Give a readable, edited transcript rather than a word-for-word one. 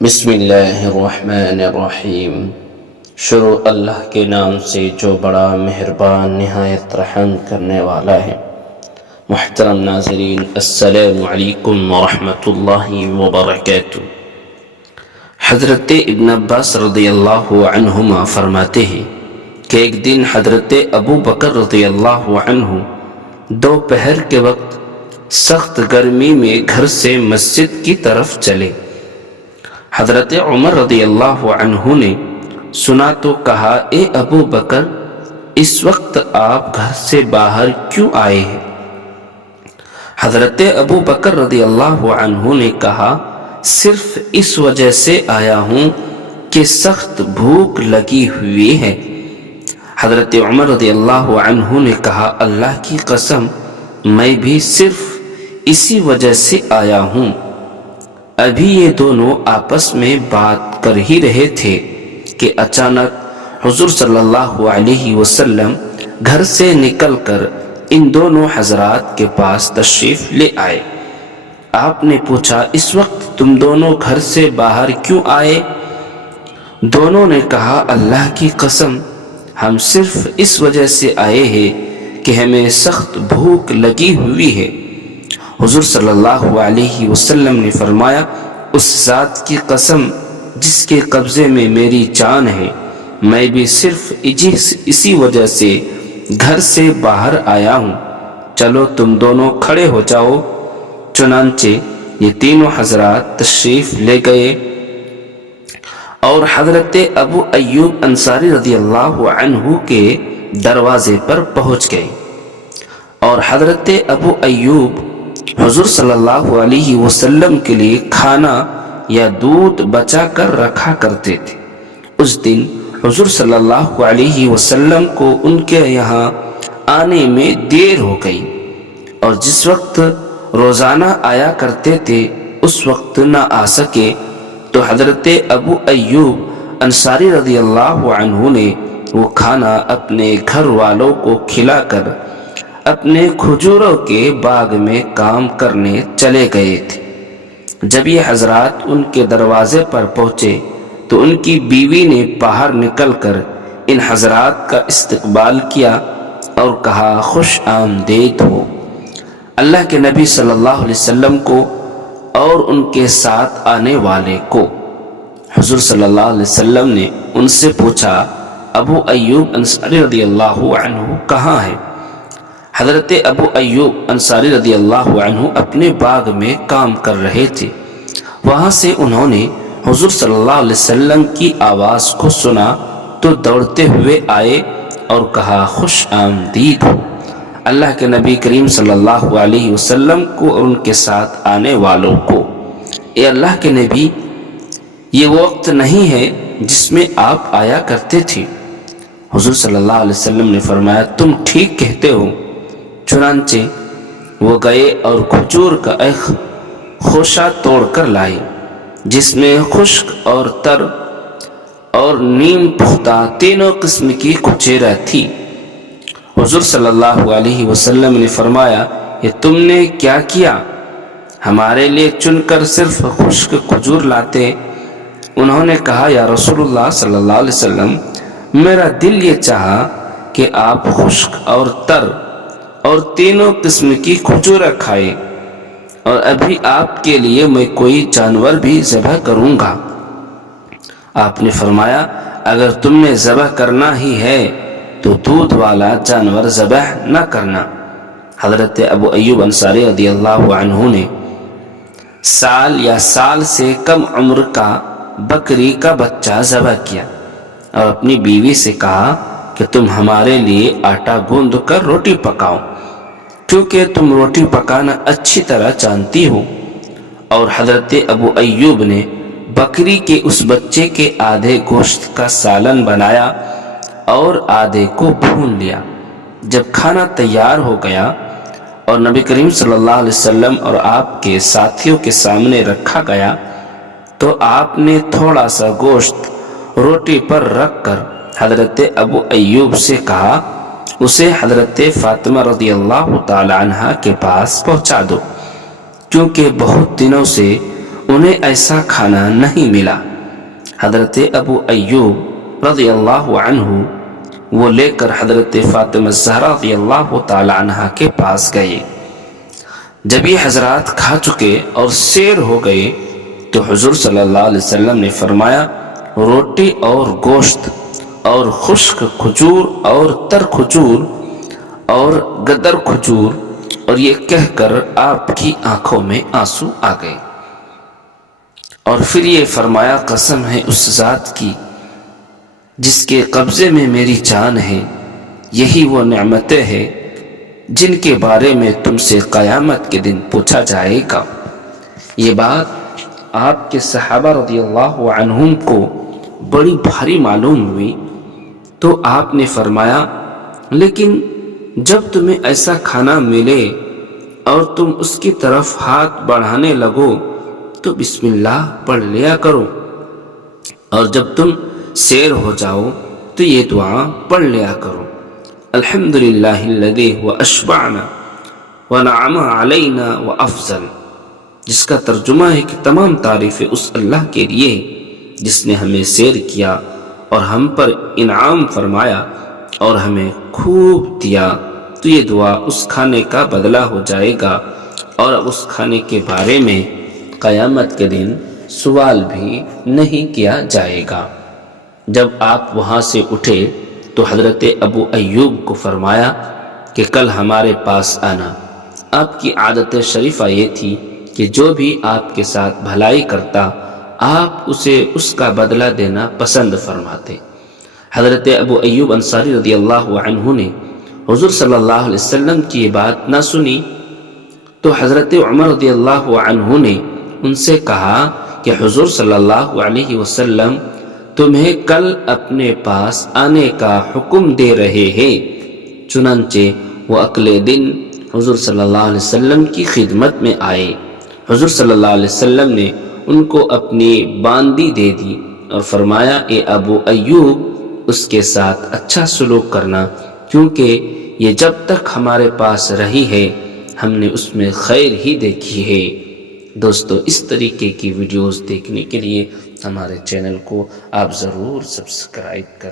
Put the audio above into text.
بسم اللہ الرحمن الرحیم۔ شروع اللہ کے نام سے جو بڑا مہربان نہایت رحم کرنے والا ہے۔ محترم ناظرین، السلام علیکم ورحمۃ اللہ وبرکاتہ۔ حضرت ابن عباس رضی اللہ عنہما فرماتے ہیں کہ ایک دن حضرت ابو بکر رضی اللہ عنہ دوپہر کے وقت سخت گرمی میں گھر سے مسجد کی طرف چلے۔ حضرت عمر رضی اللہ عنہ نے سنا تو کہا، اے ابو بکر، اس وقت آپ گھر سے باہر کیوں آئے ہیں؟ حضرت ابو بکر رضی اللہ عنہ نے کہا، صرف اس وجہ سے آیا ہوں کہ سخت بھوک لگی ہوئی ہے۔ حضرت عمر رضی اللہ عنہ نے کہا، اللہ کی قسم، میں بھی صرف اسی وجہ سے آیا ہوں۔ ابھی یہ دونوں آپس میں بات کر ہی رہے تھے کہ اچانک حضور صلی اللہ علیہ وسلم گھر سے نکل کر ان دونوں حضرات کے پاس تشریف لے آئے۔ آپ نے پوچھا، اس وقت تم دونوں گھر سے باہر کیوں آئے؟ دونوں نے کہا، اللہ کی قسم، ہم صرف اس وجہ سے آئے ہیں کہ ہمیں سخت بھوک لگی ہوئی ہے۔ حضور صلی اللہ علیہ وسلم نے فرمایا، اس ذات کی قسم جس کے قبضے میں میری جان ہے، میں بھی صرف اسی وجہ سے گھر سے باہر آیا ہوں۔ چلو تم دونوں کھڑے ہو جاؤ۔ چنانچہ یہ تینوں حضرات تشریف لے گئے اور حضرت ابو ایوب انصاری رضی اللہ عنہ کے دروازے پر پہنچ گئے، اور حضرت ابو ایوب حضور صلی اللہ علیہ وسلم کے لیے کھانا یا دودھ بچا کر رکھا کرتے تھے۔ اس دن حضور صلی اللہ علیہ وسلم کو ان کے یہاں آنے میں دیر ہو گئی، اور جس وقت روزانہ آیا کرتے تھے اس وقت نہ آ سکے، تو حضرت ابو ایوب انصاری رضی اللہ عنہ نے وہ کھانا اپنے گھر والوں کو کھلا کر اپنے کھجوروں کے باغ میں کام کرنے چلے گئے تھے۔ جب یہ حضرات ان کے دروازے پر پہنچے تو ان کی بیوی نے باہر نکل کر ان حضرات کا استقبال کیا اور کہا، خوش آمدید ہو اللہ کے نبی صلی اللہ علیہ وسلم کو اور ان کے ساتھ آنے والے کو۔ حضور صلی اللہ علیہ وسلم نے ان سے پوچھا، ابو ایوب انصاری رضی اللہ عنہ کہاں ہے؟ حضرت ابو ایوب انصاری رضی اللہ عنہ اپنے باغ میں کام کر رہے تھے۔ وہاں سے انہوں نے حضور صلی اللہ علیہ وسلم کی آواز کو سنا تو دوڑتے ہوئے آئے اور کہا، خوش آمدید ہو اللہ کے نبی کریم صلی اللہ علیہ وسلم کو اور ان کے ساتھ آنے والوں کو۔ اے اللہ کے نبی، یہ وہ وقت نہیں ہے جس میں آپ آیا کرتے تھے۔ حضور صلی اللہ علیہ وسلم نے فرمایا، تم ٹھیک کہتے ہو۔ چنانچہ وہ گئے اور کھجور کا ایک خوشہ توڑ کر لائے، جس میں خشک اور تر اور نیم پختہ تینوں قسم کی کھجوریں تھی۔ حضور صلی اللہ علیہ وسلم نے فرمایا، یہ تم نے کیا کیا؟ ہمارے لیے چن کر صرف خشک کھجور لاتے۔ انہوں نے کہا، یا رسول اللہ صلی اللہ علیہ وسلم، میرا دل یہ چاہا کہ آپ خشک اور تر اور تینوں قسم کی کھجوریں کھائے، اور ابھی آپ کے لیے میں کوئی جانور بھی ذبح کروں گا۔ آپ نے فرمایا، اگر تم نے ذبح کرنا ہی ہے تو دودھ والا جانور ذبح نہ کرنا۔ حضرت ابو ایوب انصاری رضی اللہ عنہ نے سال یا سال سے کم عمر کا بکری کا بچہ ذبح کیا اور اپنی بیوی سے کہا کہ تم ہمارے لیے آٹا گوندھ کر روٹی پکاؤ، کیونکہ تم روٹی پکانا اچھی طرح جانتی ہو۔ اور حضرت ابو ایوب نے بکری کے اس بچے کے آدھے گوشت کا سالن بنایا اور آدھے کو بھون لیا۔ جب کھانا تیار ہو گیا اور نبی کریم صلی اللہ علیہ وسلم اور آپ کے ساتھیوں کے سامنے رکھا گیا تو آپ نے تھوڑا سا گوشت روٹی پر رکھ کر حضرت ابو ایوب سے کہا، اسے حضرت فاطمہ رضی اللہ تعالی عنہ کے پاس پہنچا دو، کیونکہ بہت دنوں سے انہیں ایسا کھانا نہیں ملا۔ حضرت ابو ایوب رضی اللہ عنہ وہ لے کر حضرت فاطمہ الزہرا رضی اللہ تعالی عنہ کے پاس گئے۔ جب یہ حضرات کھا چکے اور سیر ہو گئے تو حضور صلی اللہ علیہ وسلم نے فرمایا روٹی اور گوشت اور خشک کھجور اور تر کھجور اور گدر کھجور، اور یہ کہہ کر آپ کی آنکھوں میں آنسو آ گئے، اور پھر یہ فرمایا قسم ہے اس ذات کی جس کے قبضے میں میری جان ہے، یہی وہ نعمتیں ہیں جن کے بارے میں تم سے قیامت کے دن پوچھا جائے گا۔ یہ بات آپ کے صحابہ رضی اللہ عنہم کو بڑی بھاری معلوم ہوئی، تو آپ نے فرمایا لیکن جب تمہیں ایسا کھانا ملے اور تم اس کی طرف ہاتھ بڑھانے لگو تو بسم اللہ پڑھ لیا کرو، اور جب تم سیر ہو جاؤ تو یہ دعا پڑھ لیا کرو، الحمدللہ الذی هو اشبعنا ونعم علینا وافضل، جس کا ترجمہ ہے کہ تمام تعریفیں اس اللہ کے لیے جس نے ہمیں سیر کیا اور ہم پر انعام فرمایا اور ہمیں خوب دیا۔ تو یہ دعا اس کھانے کا بدلہ ہو جائے گا، اور اس کھانے کے بارے میں قیامت کے دن سوال بھی نہیں کیا جائے گا۔ جب آپ وہاں سے اٹھے تو حضرت ابو ایوب کو فرمایا کہ کل ہمارے پاس آنا۔ آپ کی عادت شریفہ یہ تھی کہ جو بھی آپ کے ساتھ بھلائی کرتا آپ اسے اس کا بدلہ دینا پسند فرماتے۔ حضرت ابو ایوب انصاری رضی اللہ عنہ نے حضور صلی اللہ علیہ وسلم کی یہ بات نہ سنی، تو حضرت عمر رضی اللہ عنہ نے ان سے کہا کہ حضور صلی اللہ علیہ وسلم تمہیں کل اپنے پاس آنے کا حکم دے رہے ہیں۔ چنانچہ وہ اگلے دن حضور صلی اللہ علیہ وسلم کی خدمت میں آئے۔ حضور صلی اللہ علیہ وسلم نے ان کو اپنی باندی دے دی اور فرمایا اے ابو ایوب اس کے ساتھ اچھا سلوک کرنا، کیونکہ یہ جب تک ہمارے پاس رہی ہے ہم نے اس میں خیر ہی دیکھی ہے۔ دوستو اس طریقے کی ویڈیوز دیکھنے کے لیے ہمارے چینل کو آپ ضرور سبسکرائب کریں۔